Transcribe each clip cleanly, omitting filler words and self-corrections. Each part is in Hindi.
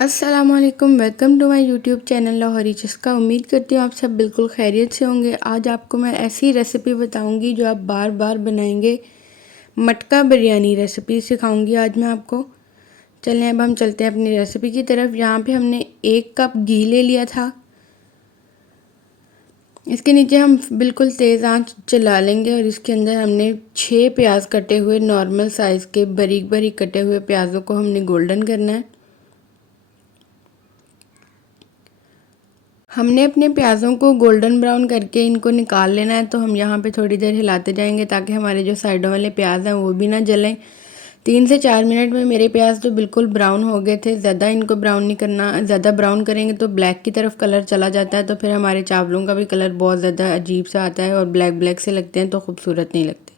अस्सलामुअलैकुम, welcome to my YouTube channel Lahori Chaska. उम्मीद करती हूँ आप सब बिल्कुल खैरियत से होंगे। आज आपको मैं ऐसी रेसिपी बताऊँगी जो आप बार बार बनाएंगे। मटका बिरयानी रेसिपी सिखाऊंगी आज मैं आपको। चलें अब हम चलते हैं अपनी रेसिपी की तरफ। यहाँ पे हमने 1 कप घी ले लिया था। इसके नीचे हम बिल्कुल तेज़ आंच चला लेंगे और इसके अंदर हमने 6 प्याज कटे हुए नॉर्मल साइज़ के बारीक बारीक कटे हुए प्याज़ों को हमने गोल्डन करना है। हमने अपने प्याज़ों को गोल्डन ब्राउन करके इनको निकाल लेना है। तो हम यहाँ पे थोड़ी देर हिलाते जाएंगे ताकि हमारे जो साइडों वाले प्याज हैं वो भी ना जलें। 3 से 4 मिनट में मेरे प्याज तो बिल्कुल ब्राउन हो गए थे। ज़्यादा इनको ब्राउन नहीं करना, ज़्यादा ब्राउन करेंगे तो ब्लैक की तरफ कलर चला जाता है, तो फिर हमारे चावलों का भी कलर बहुत ज़्यादा अजीब सा आता है और ब्लैक ब्लैक से लगते हैं तो खूबसूरत नहीं लगते।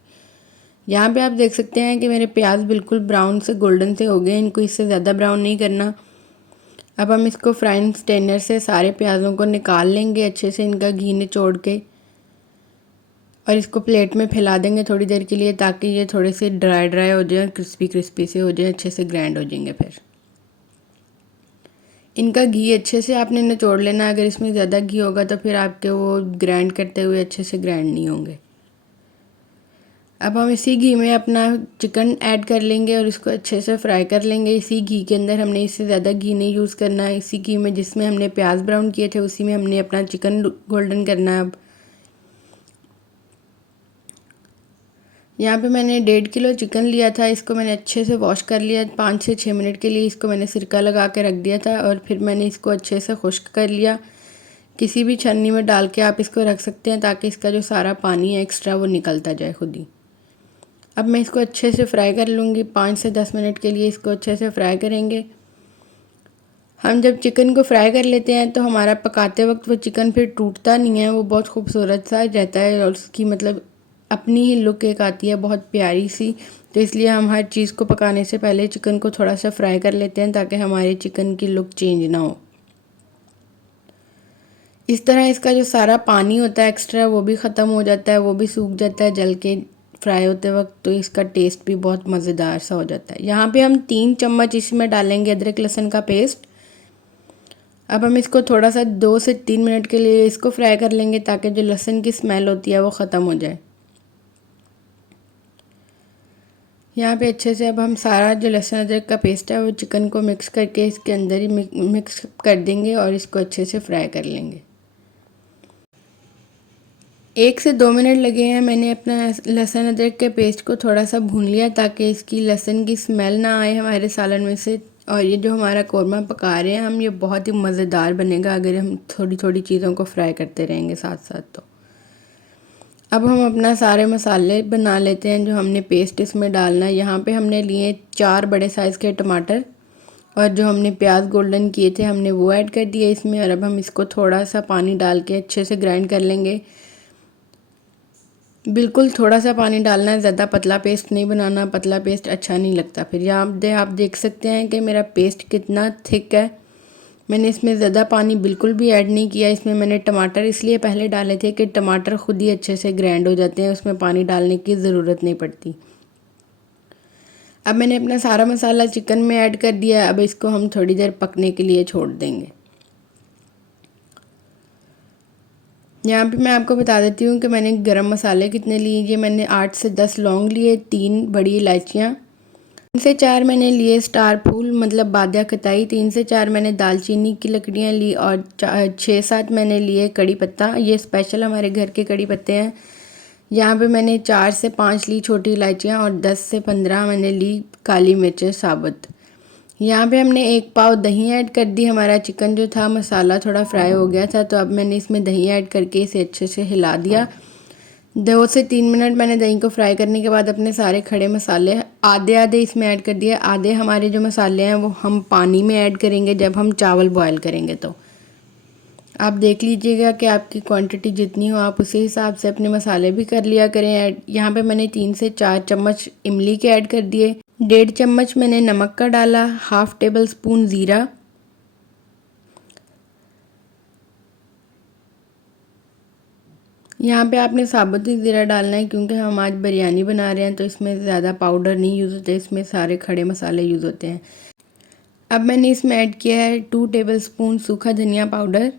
यहाँ पे आप देख सकते हैं कि मेरे प्याज बिल्कुल ब्राउन से गोल्डन से हो गए। इनको इससे ज़्यादा ब्राउन नहीं करना। अब हम इसको फ्राइंग स्ट्रेनर से सारे प्याज़ों को निकाल लेंगे अच्छे से, इनका घी निचोड़ के, और इसको प्लेट में फैला देंगे थोड़ी देर के लिए ताकि ये थोड़े से ड्राई ड्राई हो जाए, क्रिस्पी क्रिस्पी से हो जाए, अच्छे से ग्राइंड हो जाएंगे। फिर इनका घी अच्छे से आपने निचोड़ लेना। अगर इसमें ज़्यादा घी होगा तो फिर आपके वो ग्राइंड करते हुए अच्छे से ग्राइंड नहीं होंगे। अब हम इसी घी में अपना चिकन ऐड कर लेंगे और इसको अच्छे से फ्राई कर लेंगे। इसी घी के अंदर हमने इससे ज़्यादा घी नहीं यूज़ करना है। इसी घी में जिसमें हमने प्याज ब्राउन किए थे उसी में हमने अपना चिकन गोल्डन करना है। अब यहाँ पे मैंने 1.5 किलो चिकन लिया था। इसको मैंने अच्छे से वॉश कर लिया। 5 से 6 मिनट के लिए इसको मैंने सिरका लगा के रख दिया था और फिर मैंने इसको अच्छे से खुश्क कर लिया। किसी भी छन्नी में डाल के आप इसको रख सकते हैं ताकि इसका जो सारा पानी है एक्स्ट्रा वो निकलता जाए खुद ही। अब मैं इसको अच्छे से फ्राई कर लूँगी। 5 से 10 मिनट के लिए इसको अच्छे से फ्राई करेंगे। हम जब चिकन को फ्राई कर लेते हैं तो हमारा पकाते वक्त वो चिकन फिर टूटता नहीं है, वो बहुत खूबसूरत सा रहता है और उसकी मतलब अपनी ही लुक एक आती है बहुत प्यारी सी। तो इसलिए हम हर चीज़ को पकाने से पहले चिकन को थोड़ा सा फ्राई कर लेते हैं ताकि हमारे चिकन की लुक चेंज ना हो। इस तरह इसका जो सारा पानी होता है एक्स्ट्रा वो भी ख़त्म हो जाता है, वो भी सूख जाता है जल के फ्राई होते वक्त। तो इसका टेस्ट भी बहुत मज़ेदार सा हो जाता है। यहाँ पे हम 3 चम्मच इसमें डालेंगे अदरक लहसुन का पेस्ट। अब हम इसको थोड़ा सा 2 से 3 मिनट के लिए इसको फ्राई कर लेंगे ताकि जो लहसुन की स्मेल होती है वो ख़त्म हो जाए। यहाँ पे अच्छे से अब हम सारा जो लहसुन अदरक का पेस्ट है वो चिकन को मिक्स करके इसके अंदर ही मिक्स कर देंगे और इसको अच्छे से फ्राई कर लेंगे। 1 से 2 मिनट लगे हैं। मैंने अपना लहसुन अदरक के पेस्ट को थोड़ा सा भून लिया ताकि इसकी लहसुन की स्मेल ना आए हमारे सालन में से। और ये जो हमारा कौरमा पका रहे हैं हम, ये बहुत ही मज़ेदार बनेगा अगर हम थोड़ी थोड़ी चीज़ों को फ्राई करते रहेंगे साथ साथ। तो अब हम अपना सारे मसाले बना लेते हैं जो हमने पेस्ट इसमें डालना है। यहाँ पे हमने लिए 4 बड़े साइज़ के टमाटर और जो हमने प्याज गोल्डन किए थे हमने वो ऐड कर दिए इसमें। और अब हम इसको थोड़ा सा पानी डाल के अच्छे से ग्राइंड कर लेंगे। बिल्कुल थोड़ा सा पानी डालना है, ज़्यादा पतला पेस्ट नहीं बनाना, पतला पेस्ट अच्छा नहीं लगता फिर। यहाँ आप देख सकते हैं कि मेरा पेस्ट कितना थिक है। मैंने इसमें ज़्यादा पानी बिल्कुल भी ऐड नहीं किया। इसमें मैंने टमाटर इसलिए पहले डाले थे कि टमाटर खुद ही अच्छे से ग्राइंड हो जाते हैं, उसमें पानी डालने की ज़रूरत नहीं पड़ती। अब मैंने अपना सारा मसाला चिकन में ऐड कर दिया। अब इसको हम थोड़ी देर पकने के लिए छोड़ देंगे। यहाँ पे मैं आपको बता देती हूँ कि मैंने गरम मसाले कितने लिए। ये मैंने 8 से 10 लौंग लिए, 3 बड़ी इलायचियाँ, 3 से 4 मैंने लिए स्टार फूल मतलब बादिया खताई, 3 से 4 मैंने दालचीनी की लकड़ियाँ ली और 6-7 मैंने लिए कड़ी पत्ता। ये स्पेशल हमारे घर के कड़ी पत्ते हैं। यहाँ पे मैंने 4 से 5 ली छोटी इलायचियाँ और 10 से 15 मैंने ली काली मिर्चें साबुत। यहाँ पे हमने 1 पाव दही ऐड कर दी। हमारा चिकन जो था मसाला थोड़ा फ्राई हो गया था तो अब मैंने इसमें दही ऐड करके इसे अच्छे से हिला दिया। 2 से 3 मिनट मैंने दही को फ्राई करने के बाद अपने सारे खड़े मसाले आधे आधे इसमें ऐड कर दिए। आधे हमारे जो मसाले हैं वो हम पानी में ऐड करेंगे जब हम चावल बॉयल करेंगे। तो आप देख लीजिएगा कि आपकी क्वांटिटी जितनी हो आप उसी हिसाब से अपने मसाले भी कर लिया करें ऐड। यहाँ पे मैंने 3 से 4 चम्मच इमली के ऐड कर दिए। 1.5 चम्मच मैंने नमक का डाला, हाफ़ टेबल स्पून ज़ीरा, यहाँ पे आपने साबुत ही ज़ीरा डालना है क्योंकि हम आज बिरयानी बना रहे हैं तो इसमें ज़्यादा पाउडर नहीं यूज़ होते, इसमें सारे खड़े मसाले यूज़ होते हैं। अब मैंने इसमें ऐड किया है 2 टेबलस्पून सूखा धनिया powder,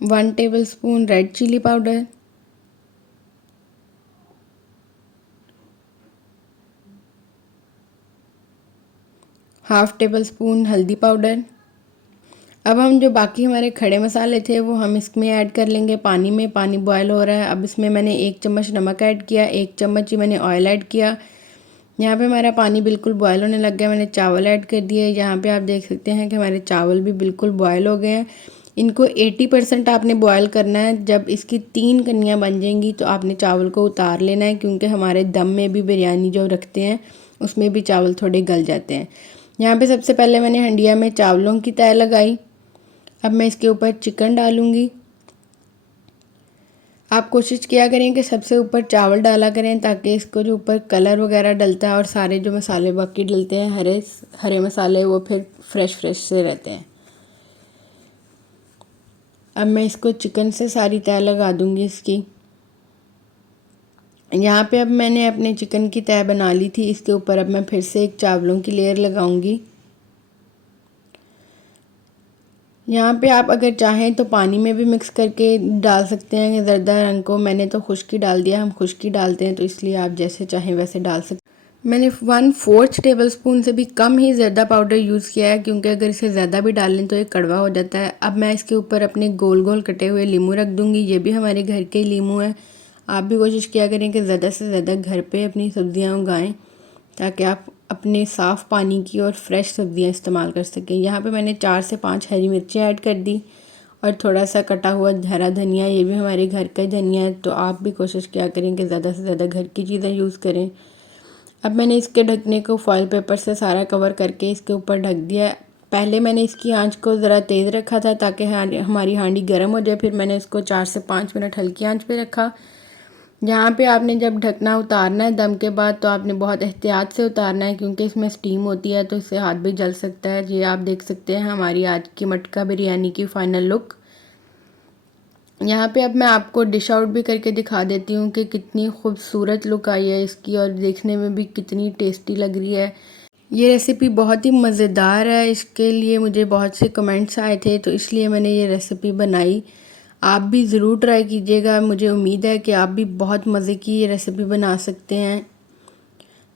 1 tablespoon red chilli powder, half tablespoon हल्दी पाउडर। अब हम जो बाकी हमारे खड़े मसाले थे वो हम इसमें ऐड कर लेंगे पानी में। पानी बॉयल हो रहा है। अब इसमें मैंने 1 चम्मच नमक ऐड किया, 1 चम्मच ही मैंने ऑयल ऐड किया। यहाँ पे हमारा पानी बिल्कुल बॉयल होने लग गया। मैंने चावल ऐड कर दिए। यहाँ पे आप देख सकते हैं कि हमारे चावल भी बिल्कुल बॉयल हो गए हैं। इनको 80% आपने बॉयल करना है। जब इसकी 3 कनियाँ बन जाएंगी तो आपने चावल को उतार लेना है, क्योंकि हमारे दम में भी बिरयानी जो रखते हैं उसमें भी चावल थोड़े गल जाते हैं। यहाँ पे सबसे पहले मैंने हंडिया में चावलों की तय लगाई। अब मैं इसके ऊपर चिकन डालूँगी। आप कोशिश किया करें कि सबसे ऊपर चावल डाला करें, ताकि इसको जो ऊपर कलर वगैरह डलता है और सारे जो मसाले बाकी डलते हैं हरे मसाले, वो फिर फ्रेश से रहते हैं। अब मैं इसको चिकन से सारी तय लगा दूँगी इसकी। यहाँ पे अब मैंने अपने चिकन की तय बना ली थी। इसके ऊपर अब मैं फिर से एक चावलों की लेयर लगाऊंगी। यहाँ पे आप अगर चाहें तो पानी में भी मिक्स करके डाल सकते हैं ज़रदा रंग को। मैंने तो खुश्की डाल दिया, हम खुश्की डालते हैं तो इसलिए आप जैसे चाहें वैसे डाल सकते। मैंने 1/4 टेबलस्पून से भी कम ही ज़रदा पाउडर यूज़ किया है, क्योंकि अगर इसे ज़्यादा भी डाल लें तो ये कड़वा हो जाता है। अब मैं इसके ऊपर अपने गोल गोल कटे हुए लीमू रख दूँगी। ये भी हमारे घर के लीमू हैं। आप भी कोशिश किया करें कि ज़्यादा से ज़्यादा घर पे अपनी सब्ज़ियाँ उगाएं, ताकि आप अपने साफ़ पानी की और फ्रेश सब्ज़ियाँ इस्तेमाल कर सकें। यहाँ पे मैंने 4 से 5 हरी मिर्चें ऐड कर दी और थोड़ा सा कटा हुआ हरा धनिया। ये भी हमारे घर का धनिया है, तो आप भी कोशिश किया करें कि ज़्यादा से ज़्यादा घर की चीज़ें यूज़ करें। अब मैंने इसके ढकने को फॉइल पेपर से सारा कवर करके इसके ऊपर ढक दिया। पहले मैंने इसकी आंच को ज़रा तेज़ रखा था ताकि हमारी हांडी गर्म हो जाए। फिर मैंने इसको 4 से 5 मिनट हल्की आंच पे रखा। यहाँ पे आपने जब ढकना उतारना है दम के बाद, तो आपने बहुत एहतियात से उतारना है, क्योंकि इसमें स्टीम होती है तो इससे हाथ भी जल सकता है। ये आप देख सकते हैं हमारी आज की मटका बिरयानी की फ़ाइनल लुक। यहाँ पे अब मैं आपको डिश आउट भी करके दिखा देती हूँ कि कितनी खूबसूरत लुक आई है इसकी, और देखने में भी कितनी टेस्टी लग रही है। ये रेसिपी बहुत ही मज़ेदार है। इसके लिए मुझे बहुत से कमेंट्स आए थे, तो इसलिए मैंने ये रेसिपी बनाई। आप भी ज़रूर ट्राई कीजिएगा। मुझे उम्मीद है कि आप भी बहुत मज़े की ये रेसिपी बना सकते हैं।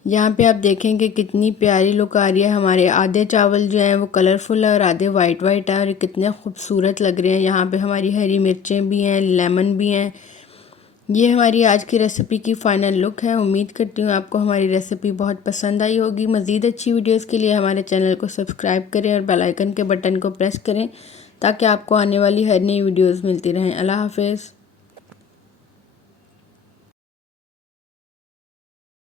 यहाँ पे आप देखें कि कितनी प्यारी लुक आ रही है। हमारे आधे चावल जो हैं वो कलरफुल है और आधे वाइट है, और ये कितने खूबसूरत लग रहे हैं। यहाँ पे हमारी हरी मिर्चें भी हैं, लेमन भी हैं। ये हमारी आज की रेसिपी की फ़ाइनल लुक है। उम्मीद करती हूँ आपको हमारी रेसिपी बहुत पसंद आई होगी। मज़ीद अच्छी वीडियोस के लिए हमारे चैनल को सब्सक्राइब करें और बेल आइकन के बटन को प्रेस करें, ताकि आपको आने वाली हर नई वीडियोस मिलती रहें। अल्लाह हाफ़िज़।